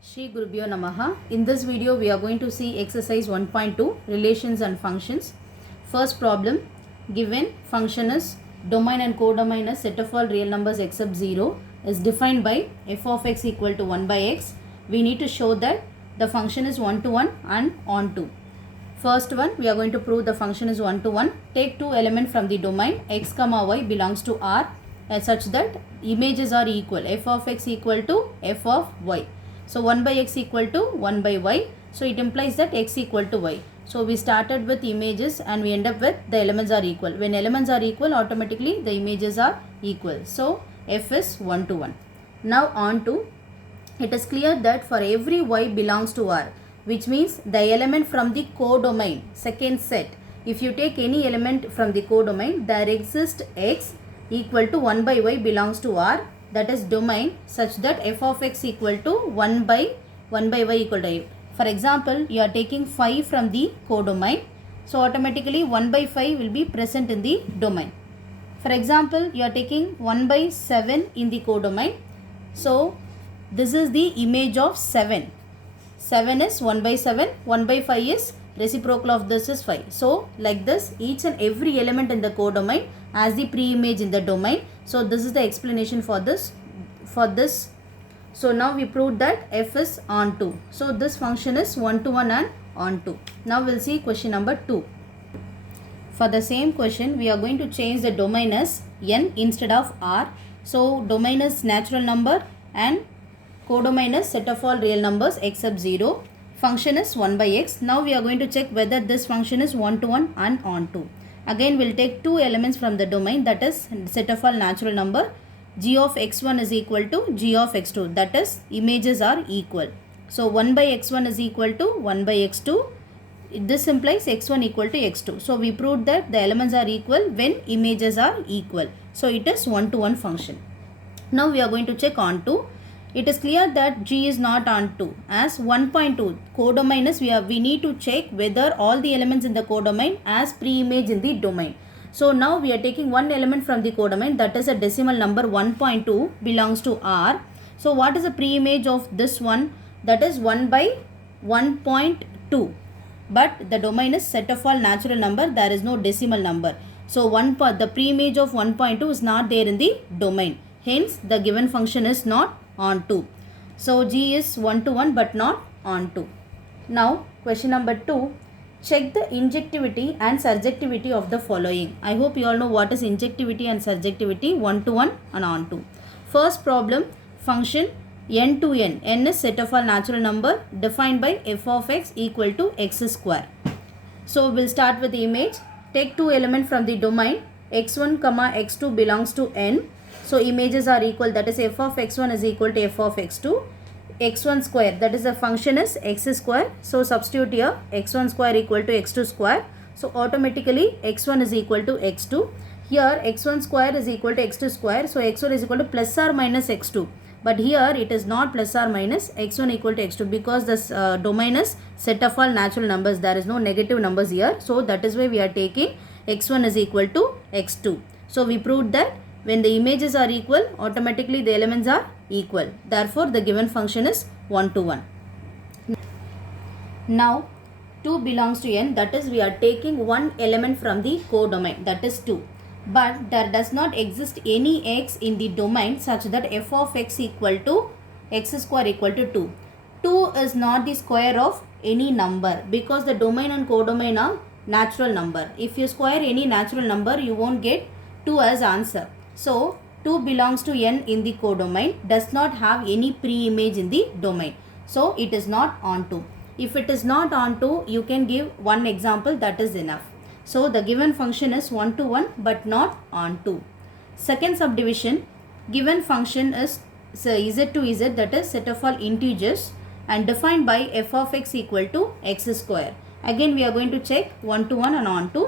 Shri Gurubhyo Namaha. In this video, we are going to see exercise 1.2 relations and functions. First problem, given function is domain and codomain is set of all real numbers except 0 is defined by f of x equal to 1 by x. We need to show that the function is 1 to 1 and on to. First one, we are going to prove the function is 1 to 1. Take two elements from the domain x comma y belongs to R such that images are equal. F of x equal to f of y. So 1 by x equal to 1 by y. So it implies that x equal to y. So we started with images and we end up with the elements are equal. When elements are equal, automatically the images are equal. So f is 1 to 1. Now on to, it is clear that for every y belongs to R, which means the element from the codomain, second set. If you take any element from the codomain, there exists x equal to 1 by y belongs to R, that is domain, such that f of x equal to 1 by y equal to a. For example, you are taking 5 from the codomain, so automatically 1 by 5 will be present in the domain. For example, you are taking 1 by 7 in the codomain, so this is the image of 7. 7 is 1 by 7, 1 by 5 is reciprocal of this is 5. So like this, each and every element in the codomain has the pre-image in the domain. So this is the explanation for this. So now we proved that f is onto. So this function is 1 to 1 and onto. Now we'll see question number 2. For the same question, we are going to change the domain as n instead of r. So domain is natural number and codomain is set of all real numbers except 0. Function is 1 by x. Now we are going to check whether this function is 1 to 1 and onto. Again, we'll take two elements from the domain, that is set of all natural number. G of x1 is equal to g of x2, that is images are equal. So 1 by x1 is equal to 1 by x2. This implies x1 equal to x2. So we proved that the elements are equal when images are equal. So it is 1 to 1 function. Now we are going to check onto. It is clear that G is not onto, as 1.2 codomain is we need to check whether all the elements in the codomain as pre-image in the domain. So now we are taking one element from the codomain, that is a decimal number 1.2 belongs to R. So what is the pre-image of this one? That is 1 by 1.2. But the domain is set of all natural number, there is no decimal number. So the pre-image of 1.2 is not there in the domain. Hence the given function is not onto. So G is 1 to 1 but not onto. Now question number 2. Check the injectivity and surjectivity of the following. I hope you all know what is injectivity and surjectivity, 1 to 1 and onto. First problem, function n to n. N is set of all natural number defined by f of x equal to x square. So we'll start with the image. Take two elements from the domain. x1 comma x2 belongs to n. So images are equal, that is f of x1 is equal to f of x2. x1 square, that is the function is x square. So substitute here x1 square equal to x2 square. So automatically x1 is equal to x2. Here x1 square is equal to x2 square. So x1 is equal to plus or minus x2. But here it is not plus or minus, x1 equal to x2 because this domain is set of all natural numbers. There is no negative numbers here. So that is why we are taking x1 is equal to x2. So we proved that when the images are equal, automatically the elements are equal. Therefore, the given function is 1 to 1. Now, 2 belongs to n, that is we are taking one element from the codomain, that is 2. But there does not exist any x in the domain such that f of x equal to x square equal to 2. 2 is not the square of any number because the domain and codomain are natural number. If you square any natural number, you won't get 2 as answer. So 2 belongs to n in the codomain, does not have any pre-image in the domain. So it is not onto. If it is not onto, you can give one example, that is enough. So the given function is 1 to 1 but not onto. Second subdivision, given function is z to z, that is set of all integers and defined by f of x equal to x square. Again we are going to check 1 to 1 and onto.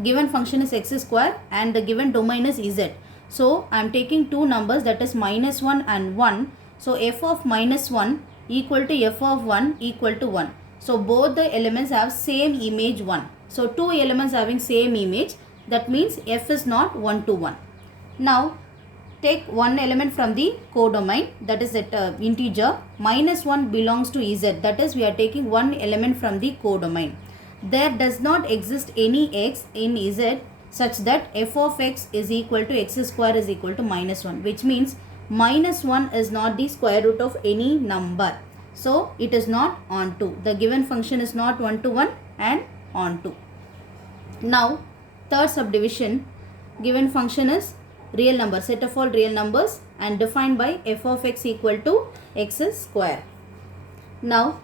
Given function is x square and the given domain is z. So I am taking two numbers, that is minus 1 and 1. So f of minus 1 equal to f of 1 equal to 1. So both the elements have same image 1. So two elements having same image, that means f is not 1 to 1. Now take one element from the codomain, that is that integer. Minus 1 belongs to z, that is we are taking one element from the codomain. There does not exist any x in z such that f of x is equal to x square is equal to minus 1, which means minus 1 is not the square root of any number. So it is not onto. The given function is not 1 to 1 and onto. Now third subdivision, given function is real number, set of all real numbers, and defined by f of x equal to x square. Now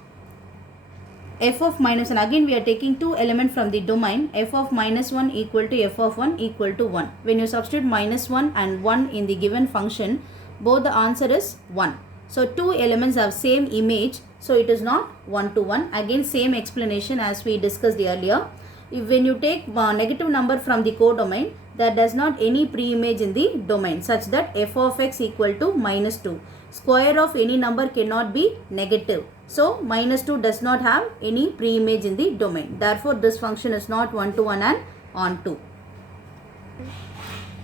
f of minus 1, again we are taking two elements from the domain. F of minus 1 equal to f of 1 equal to 1. When you substitute minus 1 and 1 in the given function, both the answer is 1. So two elements have same image, so it is not 1 to 1. Again same explanation as we discussed earlier. When you take negative number from the codomain, there does not any pre-image in the domain such that f of x equal to minus 2. Square of any number cannot be negative. So minus 2 does not have any pre-image in the domain. Therefore this function is not 1 to 1 and onto.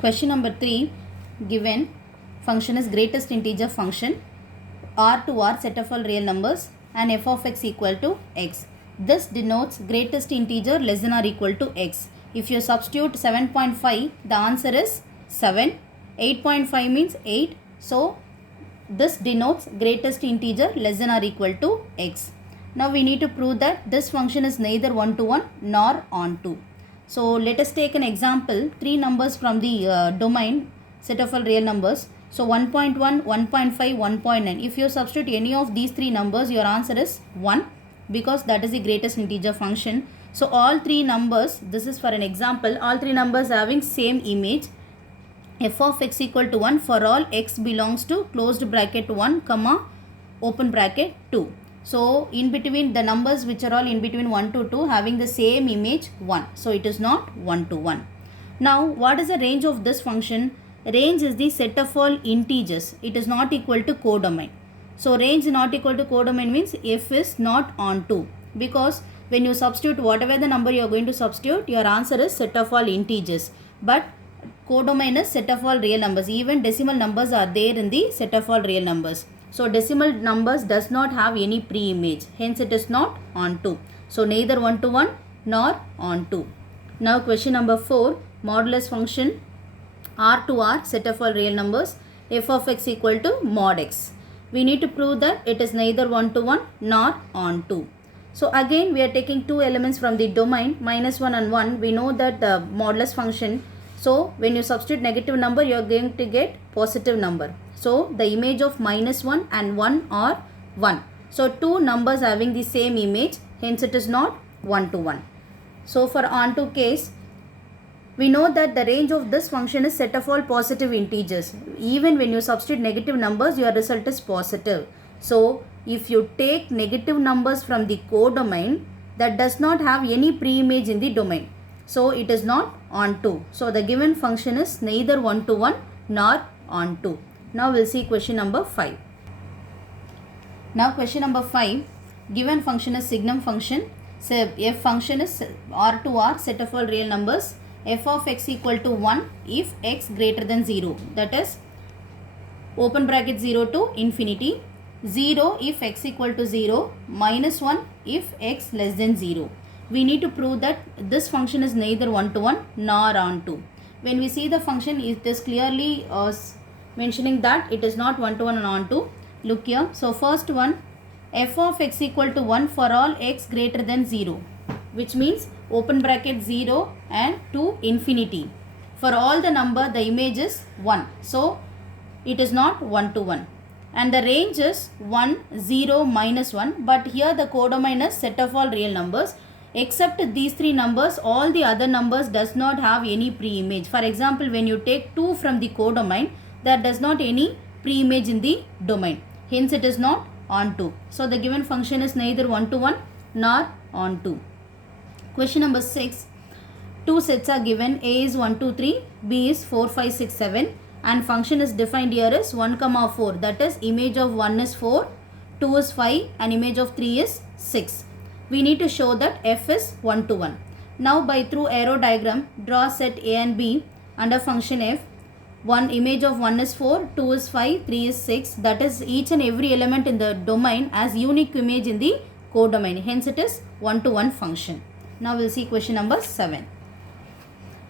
Question number 3. Given function is greatest integer function, R to R, set of all real numbers, and f of x equal to x. This denotes greatest integer less than or equal to x. If you substitute 7.5, the answer is 7. 8.5 means 8. So this denotes greatest integer less than or equal to x. Now we need to prove that this function is neither 1 to 1 nor onto. So let us take an example. Three numbers from the domain, set of all real numbers. So 1.1, 1.5, 1.9. If you substitute any of these three numbers, your answer is 1, because that is the greatest integer function. So all three numbers, this is for an example, all three numbers having same image. F of x equal to 1 for all x belongs to closed bracket 1 comma open bracket 2. So in between the numbers which are all in between 1 to 2 having the same image 1. So it is not 1 to 1. Now what is the range of this function? Range is the set of all integers. It is not equal to codomain. So range not equal to codomain means f is not onto, because when you substitute whatever the number you are going to substitute, your answer is set of all integers. But codomain is set of all real numbers. Even decimal numbers are there in the set of all real numbers. So decimal numbers does not have any pre-image. Hence it is not onto. So neither 1 to 1 nor onto. Now question number 4. Modulus function R to R, set of all real numbers, f of x equal to mod x. We need to prove that it is neither 1 to 1 nor onto. So again we are taking two elements from the domain, minus 1 and 1. We know that the modulus function. So when you substitute negative number, you are going to get positive number. So the image of minus 1 and 1 are 1. So two numbers having the same image, hence it is not 1 to 1. So for onto case, we know that the range of this function is set of all positive integers. Even when you substitute negative numbers, your result is positive. So if you take negative numbers from the codomain, that does not have any pre-image in the domain. So it is not onto. So the given function is neither 1 to 1 nor onto. Now we'll see question number 5. Now question number 5. Given function is signum function. So f function is R to R, set of all real numbers. F of x equal to 1 if x greater than 0. That is open bracket 0 to infinity. 0 if x equal to 0. Minus 1 if x less than 0. We need to prove that this function is neither 1 to 1 nor onto. When we see the function, it is clearly mentioning that it is not 1 to 1 and onto. Look here. So first one, f of x equal to 1 for all x greater than 0, which means open bracket 0 and to infinity. For all the number, the image is 1. So it is not 1 to 1. And the range is 1, 0, minus 1. But here the codomain is set of all real numbers. Except these three numbers, all the other numbers does not have any pre-image. For example, when you take 2 from the codomain, there does not any pre-image in the domain. Hence it is not onto. So the given function is neither 1 to 1 nor onto. Question number 6. Two sets are given. A is 1, 2, 3. B is 4, 5, 6, 7. And function is defined here as 1, 4. That is image of 1 is 4, 2 is 5 and image of 3 is 6. We need to show that f is 1 to 1. Now by through arrow diagram, draw set A and B under function f. One image of 1 is 4, 2 is 5, 3 is 6. That is each and every element in the domain as unique image in the codomain. Hence it is one-to-one function. Now we'll see question number 7.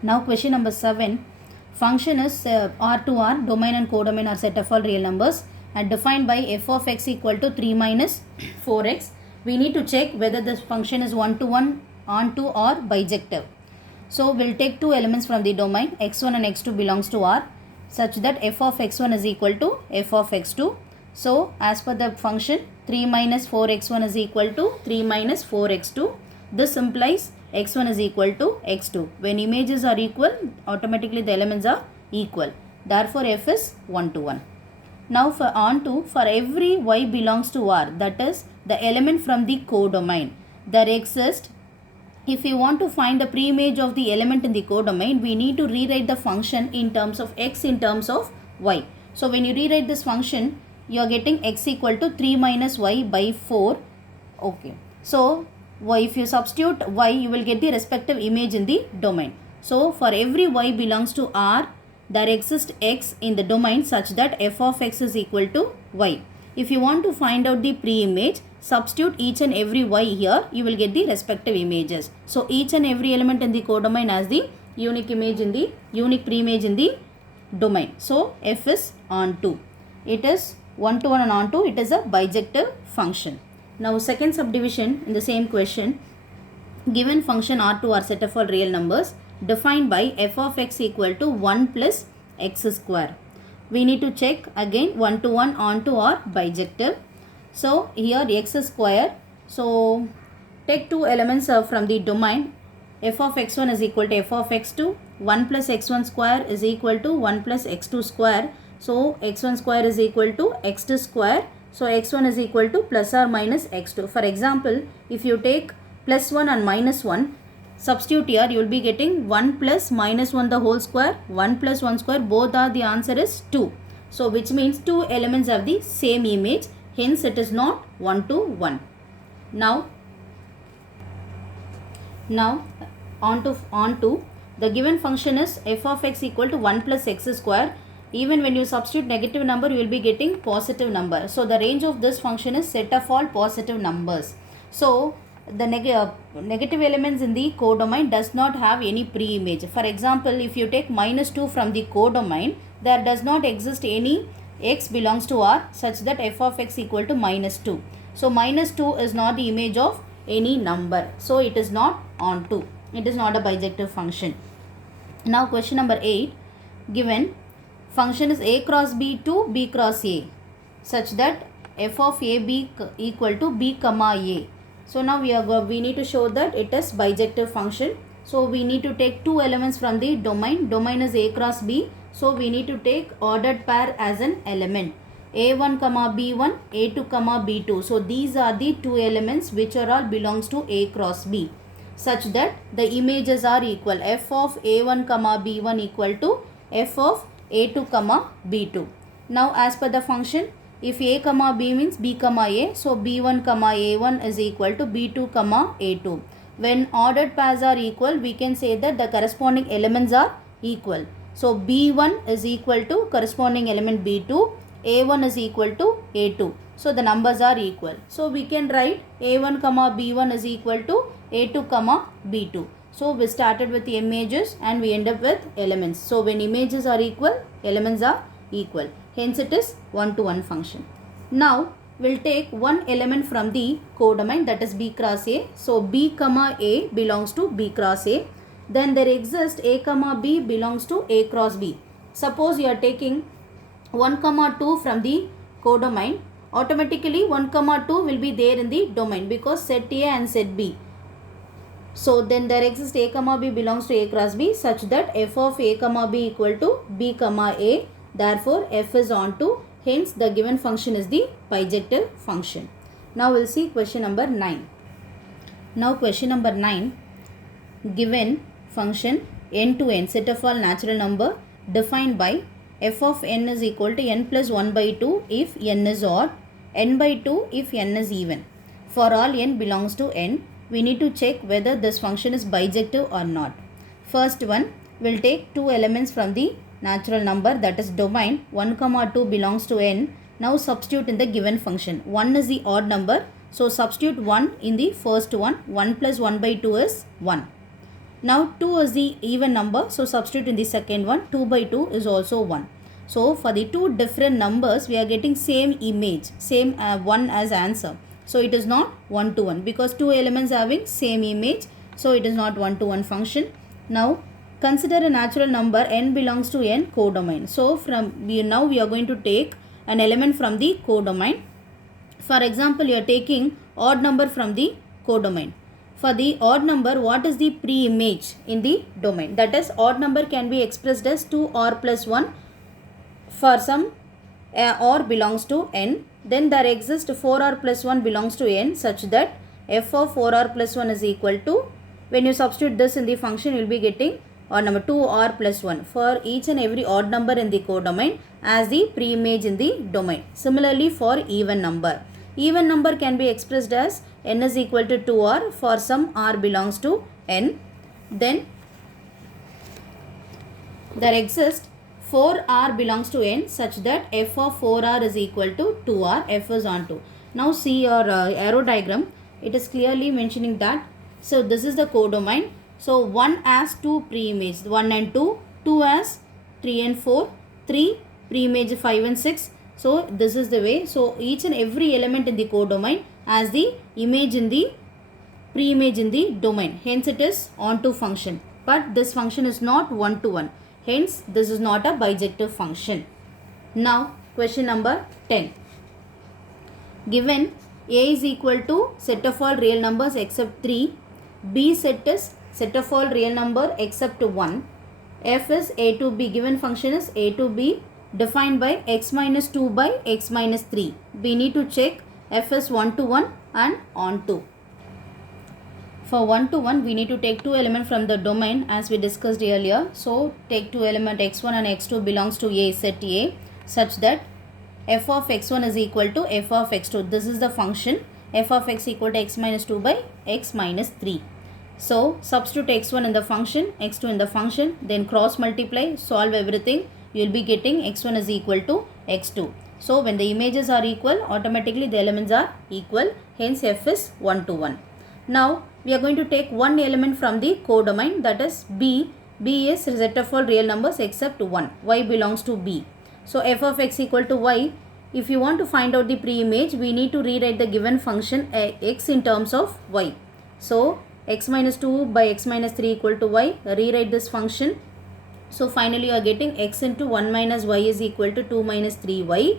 Now question number 7. Function is R to R, domain and codomain are set of all real numbers and defined by f of x equal to 3 minus 4x. We need to check whether this function is one-to-one, onto or bijective. So we'll take two elements from the domain, x1 and x2 belongs to R, such that f of x1 is equal to f of x2. So as per the function, 3 minus 4x1 is equal to 3 minus 4x2. This implies x1 is equal to x2. When images are equal, automatically the elements are equal. Therefore f is 1-to-1. Now for every y belongs to R, that is the element from the codomain, there exists. If we want to find the pre-image of the element in the codomain, we need to rewrite the function in terms of x in terms of y. So when you rewrite this function, you are getting x equal to 3 minus y by 4. Okay. So if you substitute y, you will get the respective image in the domain. So for every y belongs to R, there exists x in the domain such that f of x is equal to y. If you want to find out the pre-image, substitute each and every y here, you will get the respective images. So each and every element in the codomain has the unique pre-image in the domain. So f is onto. It is one-to-one and onto. It is a bijective function. Now second subdivision in the same question. Given function R to R set of all real numbers defined by f of x equal to 1 plus x square. We need to check again one-to-one, onto or bijective. So here x square. So take two elements from the domain. F of x1 is equal to f of x2. 1 plus x1 square is equal to 1 plus x2 square. So x1 square is equal to x2 square. So x1 is equal to plus or minus x2. For example, if you take plus 1 and minus 1, substitute here, you will be getting 1 plus minus 1 the whole square, 1 plus 1 square, both are the answer is 2. So which means two elements have the same image, hence it is not 1-to-1. Now onto the given function is f of x equal to 1 plus x square. Even when you substitute negative number, you will be getting positive number. So the range of this function is set of all positive numbers. So the negative elements in the codomain does not have any pre-image. For example, if you take minus 2 from the codomain, there does not exist any x belongs to R such that f of x equal to minus 2. So minus 2 is not the image of any number. So it is not onto. It is not a bijective function. Now question number 8. Given function is a cross b to b cross a such that f of a b equal to b comma a. So now we need to show that it is bijective function. So we need to take two elements from the domain. Domain is a cross b. So we need to take ordered pair as an element. a1 comma b1, a2 comma b2. So these are the two elements which are all belongs to a cross b such that the images are equal. F of a1 comma b1 equal to f of a2 comma b2. Now as per the function, if a comma b means b comma a, so b1 comma a1 is equal to b2 comma a2. When ordered pairs are equal, we can say that the corresponding elements are equal. So b1 is equal to corresponding element b2, a1 is equal to a2. So the numbers are equal. So we can write a1 comma b1 is equal to a2 comma b2. So we started with the images and we end up with elements. So when images are equal, elements are equal. Hence it is one-to-one function. Now we'll take one element from the codomain, that is b cross a. So b comma a belongs to b cross a. Then there exists a comma b belongs to a cross b. Suppose you are taking 1 comma 2 from the codomain. Automatically 1 comma 2 will be there in the domain because set a and set b. So then there exists a comma b belongs to a cross b such that f of a comma b equal to b comma a. Therefore f is onto. Hence the given function is the bijective function. Now we'll see question number 9. Now question number 9. Given function n to n set of all natural number defined by f of n is equal to n plus 1 by 2 if n is odd, n by 2 if n is even. For all n belongs to n, we need to check whether this function is bijective or not. First one, we'll take two elements from the natural number, that is domain 1 comma 2 belongs to n. Now substitute in the given function. 1 is the odd number, so substitute 1 in the first one. 1 plus 1 by 2 is 1. Now 2 is the even number, so substitute in the second one. 2 by 2 is also 1. So for the two different numbers, we are getting same image, same 1 as answer. So it is not 1 to 1 because two elements having same image. So it is not 1 to 1 function. Now consider a natural number n belongs to n codomain. So now we are going to take an element from the codomain. For example, you are taking odd number from the codomain. For the odd number, what is the pre-image in the domain? That is, odd number can be expressed as 2r plus 1 for some or belongs to n. Then there exists 4r plus 1 belongs to n such that f of 4r plus 1 is equal to, when you substitute this in the function, you will be getting odd number 2r plus 1 for each and every odd number in the codomain as the pre-image in the domain. Similarly for even number. Even number can be expressed as n is equal to 2r for some r belongs to n. Then there exists 4r belongs to n such that f of 4r is equal to 2r, f is on 2. Now see your arrow diagram, it is clearly mentioning that. So this is the codomain. So 1 has 2 pre-image, 1 and 2, 2 has 3 and 4, 3 pre-image 5 and 6. So this is the way. So each and every element in the codomain has the image in the pre-image in the domain. Hence it is onto function. But this function is not 1 to 1. Hence this is not a bijective function. Now question number 10. Given A is equal to set of all real numbers except 3. B set is set of all real number except 1. F is A to B. Given function is A to B defined by x minus 2 by x minus 3. We need to check f is 1 to 1 and on to. For 1 to 1, we need to take two elements from the domain as we discussed earlier. So take two elements x1 and x2 belongs to A set A such that f of x1 is equal to f of x2. This is the function f of x equal to x minus 2 by x minus 3. So substitute x1 in the function, x2 in the function, then cross multiply, solve everything. You will be getting x1 is equal to x2. So when the images are equal, automatically the elements are equal. Hence f is 1 to 1. Now we are going to take one element from the codomain, that is B. B is set of all real numbers except 1. Y belongs to B. So f of x equal to y. If you want to find out the pre-image, we need to rewrite the given function x in terms of y. So x minus 2 by x minus 3 equal to y. Rewrite this function. So finally you are getting x into 1 minus y is equal to 2 minus 3y.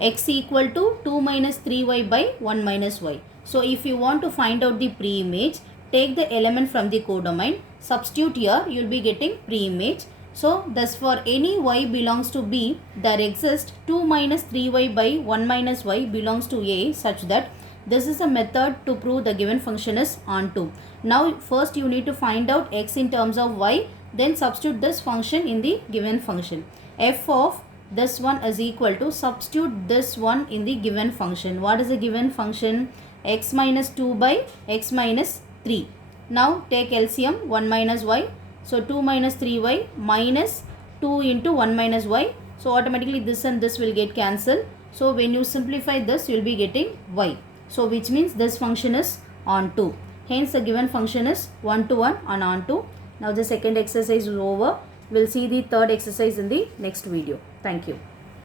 X equal to 2 minus 3y by 1 minus y. So if you want to find out the pre-image, take the element from the codomain, substitute here, you will be getting pre-image. So thus for any y belongs to B, there exists 2 minus 3y by 1 minus y belongs to A such that this is a method to prove the given function is onto. Now first you need to find out x in terms of y, then substitute this function in the given function. F of this one is equal to, substitute this one in the given function. What is the given function? X minus 2 by x minus 3. Now take LCM 1 minus y. So 2 minus 3y minus 2 into 1 minus y. So automatically this and this will get cancelled. So when you simplify this, you will be getting y. So which means this function is onto. Hence the given function is 1 to 1 and onto. Now the second exercise is over. We'll see the third exercise in the next video. Thank you.